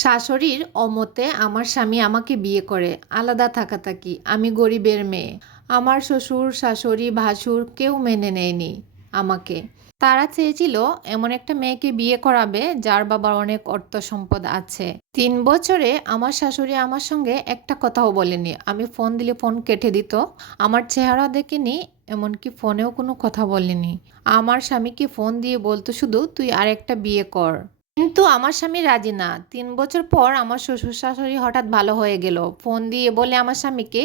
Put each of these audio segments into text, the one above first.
শাশুড়ির অমতে আমার স্বামী আমাকে বিয়ে করে, আলাদা থাকা থাকি আমি গরিবের মেয়ে। আমার শ্বশুর, শাশুড়ি, ভাসুর কেউ মেনে নেয়নি আমাকে। তারা চেয়েছিল এমন একটা মেয়েকে বিয়ে করাবে যার বাবার অনেক অর্থ সম্পদ আছে। তিন বছরে আমার শাশুড়ি আমার সঙ্গে একটা কথাও বলেনি। আমি ফোন দিলে ফোন কেটে দিত। আমার চেহারা দেখেনি, এমনকি ফোনেও কোনো কথা বলেনি। আমার স্বামীকে ফোন দিয়ে বলতো শুধু, তুই আরেকটা বিয়ে কর। কিন্তু আমার স্বামী রাজি না। তিন বছর পর আমার শ্বশুর শাশুড়ি হঠাৎ ভালো হয়ে গেল। ফোন দিয়ে বলে আমার স্বামীকে,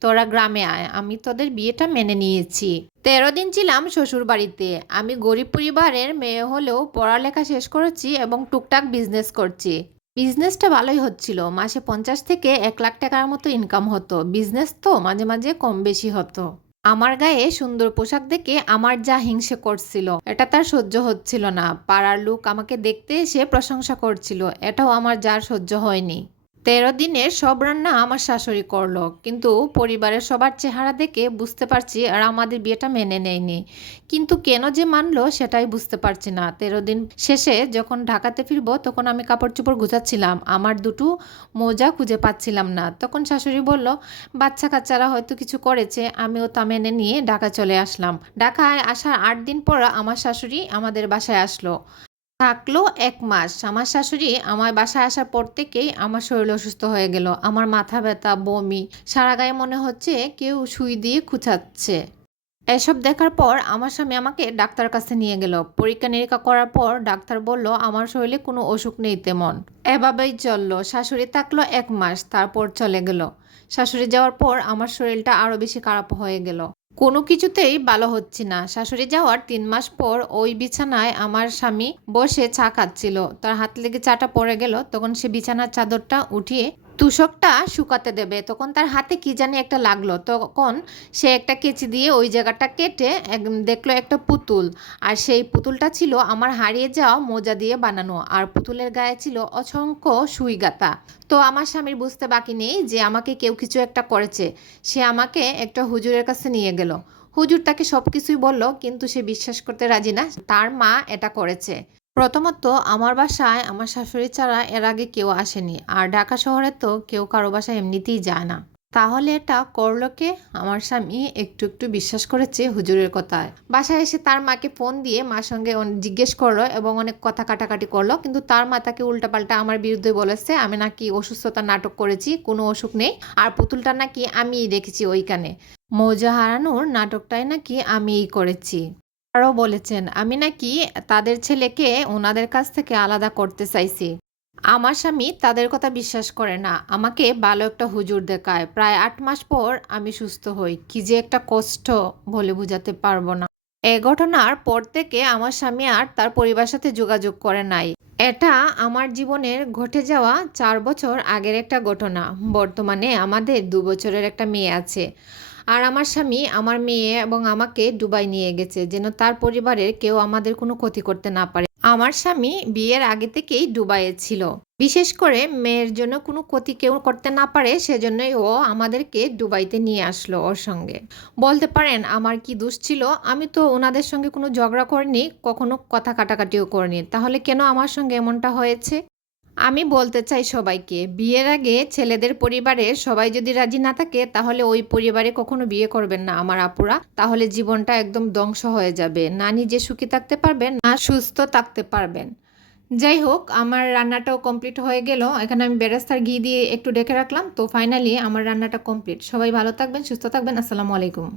তোরা গ্রামে আয়, আমি তোদের বিয়েটা মেনে নিয়েছি। তেরো দিন ছিলাম শ্বশুর বাড়িতে আমি গরিব পরিবারের মেয়ে হলেও পড়ালেখা শেষ করেছি এবং টুকটাক বিজনেস করছি। বিজনেসটা ভালোই হচ্ছিল। মাসে পঞ্চাশ থেকে এক লাখ টাকার মতো ইনকাম হতো। বিজনেস তো মাঝে মাঝে কম বেশি হতো। আমার গায়ে সুন্দর পোশাক দেখে আমার যা হিংসে করছিল, এটা তার সহ্য হচ্ছিল না। পাড়ার লোক আমাকে দেখতে এসে প্রশংসা করছিল, এটাও আমার যার সহ্য হয়নি। তেরো দিনের সব রান্না আমার শাশুড়ি করল, কিন্তু পরিবারের সবার চেহারা দেখে বুঝতে পারছি আর আমাদের বিয়েটা মেনে নেয়নি। কিন্তু কেন যে মানলো সেটাই বুঝতে পারছি না। তেরো দিন শেষে যখন ঢাকাতে ফিরবো তখন আমি কাপড় চোপড় গুছাচ্ছিলাম, আমার দুটো মোজা খুঁজে পাচ্ছিলাম না। তখন শাশুড়ি বলল, বাচ্চা কাচ্চারা হয়তো কিছু করেছে, আমিও তা মেনে নিয়ে ঢাকা চলে আসলাম। ঢাকায় আসার আট দিন পর আমার শাশুড়ি আমাদের বাসায় আসলো। থাকল এক মাস। আমার শাশুড়ি আমার বাসায় আসার পর থেকেই আমার শরীর অসুস্থ হয়ে গেল। আমার মাথা ব্যথা, বমি, সারা গায়ে মনে হচ্ছে কেউ সুই দিয়ে খুঁচাচ্ছে। এসব দেখার পর আমার স্বামী আমাকে ডাক্তার কাছে নিয়ে গেল। পরীক্ষা নিরীক্ষা করার পর ডাক্তার বলল, আমার শরীরে কোনো অসুখ নেই তেমন। এভাবেই চলল। শাশুড়ি থাকল এক মাস, তারপর চলে গেল। শাশুড়ি যাওয়ার পর আমার শরীরটা আরও বেশি খারাপ হয়ে গেল। কোনো কিছুতেই ভালো হচ্ছে না। শাশুড়ি যাওয়ার তিন মাস পর ওই বিছানায় আমার স্বামী বসে চা খাচ্ছিল। তার হাত লেগে চাটা পড়ে গেল, তখন সে বিছানার চাদরটা উঠিয়ে তুষকটা শুকাতে দেবে। তখন তার হাতে কি জানি একটা লাগল। তখন সে একটা কেচি দিয়ে ওই জায়গাটা কেটে দেখল একটা পুতুল। আর সেই পুতুলটা ছিল আমার হারিয়ে যাওয়া মোজা দিয়ে বানানো। আর পুতুলের গায়ে ছিল অসংখ্য সুই গাঁথা তো আমার স্বামীর বুঝতে বাকি নেই যে আমাকে কেউ কিছু একটা করেছে। সে আমাকে একটা হুজুরের কাছে নিয়ে গেল। হুজুর তাকে সব কিছুই বলল, কিন্তু সে বিশ্বাস করতে রাজি না। তার মা এটা করেছে। প্রথমত, আমার বাসায় আমার শাশুড়ি ছাড়া এর আগে কেউ আসেনি। আর ঢাকা শহরে তো কেউ কারও বাসায় এমনিতেই যায় না। তাহলে এটা করল কে? আমার স্বামী একটু একটু বিশ্বাস করেছে হুজুরের কথায়। বাসায় এসে তার মাকে ফোন দিয়ে মার সঙ্গে জিজ্ঞেস করল এবং অনেক কথা কাটাকাটি করল। কিন্তু তার মা তাকে উল্টাপাল্টা আমার বিরুদ্ধে বলেছে, আমি নাকি অসুস্থতা নাটক করেছি, কোনো অসুখ নেই। আর পুতুলটা নাকি আমিই রেখেছি ওইখানে। মৌজা হারানোর নাটকটাই নাকি আমিই করেছি। আরও বলেছেন, আমি নাকি তাদের ছেলেকে ওনাদের কাছ থেকে আলাদা করতে চাইছি। আমার স্বামী তাদের কথা বিশ্বাস করে না। আমাকে ভালো একটা হুজুর দেখায়। প্রায় আট মাস পর আমি সুস্থ হই। কি যে একটা কষ্ট বলে বোঝাতে পারব না। এ ঘটনার পর থেকে আমার স্বামী আর তার পরিবার সাথে যোগাযোগ করে নাই। এটা আমার জীবনের ঘটে যাওয়া চার বছর আগের একটা ঘটনা। বর্তমানে আমাদের দু বছরের একটা মেয়ে আছে। আর আমার স্বামী আমার মেয়ে এবং আমাকে দুবাই নিয়ে গেছে। যেন তার পরিবারের কেউ আমাদের কোনো ক্ষতি করতে না পারে। আমার স্বামী বিয়ের আগে থেকেই ডুবাইয়ে ছিল। বিশেষ করে মেয়ের জন্য কোনো ক্ষতি কেউ করতে না পারে, সেজন্যই ও আমাদেরকে দুবাইতে নিয়ে আসলো ওর সঙ্গে। বলতে পারেন, আমার কি দোষ ছিল? আমি তো ওনাদের সঙ্গে কোনো ঝগড়া করিনি, কখনো কথা কাটাকাটিও করিনি। তাহলে কেন আমার সঙ্গে এমনটা হয়েছে? আমি বলতে চাই সবাইকে, বিয়ের আগে ছেলেদের পরিবারের সবাই যদি রাজি না থাকে, তাহলে ওই পরিবারে কখনো বিয়ে করবেন না আমার আপুরা। তাহলে জীবনটা একদম ধ্বংস হয়ে যাবে। না নিজে সুখী থাকতে পারবেন, না সুস্থ থাকতে পারবেন। যাই হোক, আমার রান্নাটাও কমপ্লিট হয়ে গেল। এখানে আমি বেরেস্তার ঘি দিয়ে একটু ডেকে রাখলাম। তো ফাইনালি আমার রান্নাটা কমপ্লিট। সবাই ভালো থাকবেন, সুস্থ থাকবেন। আসসালামু আলাইকুম।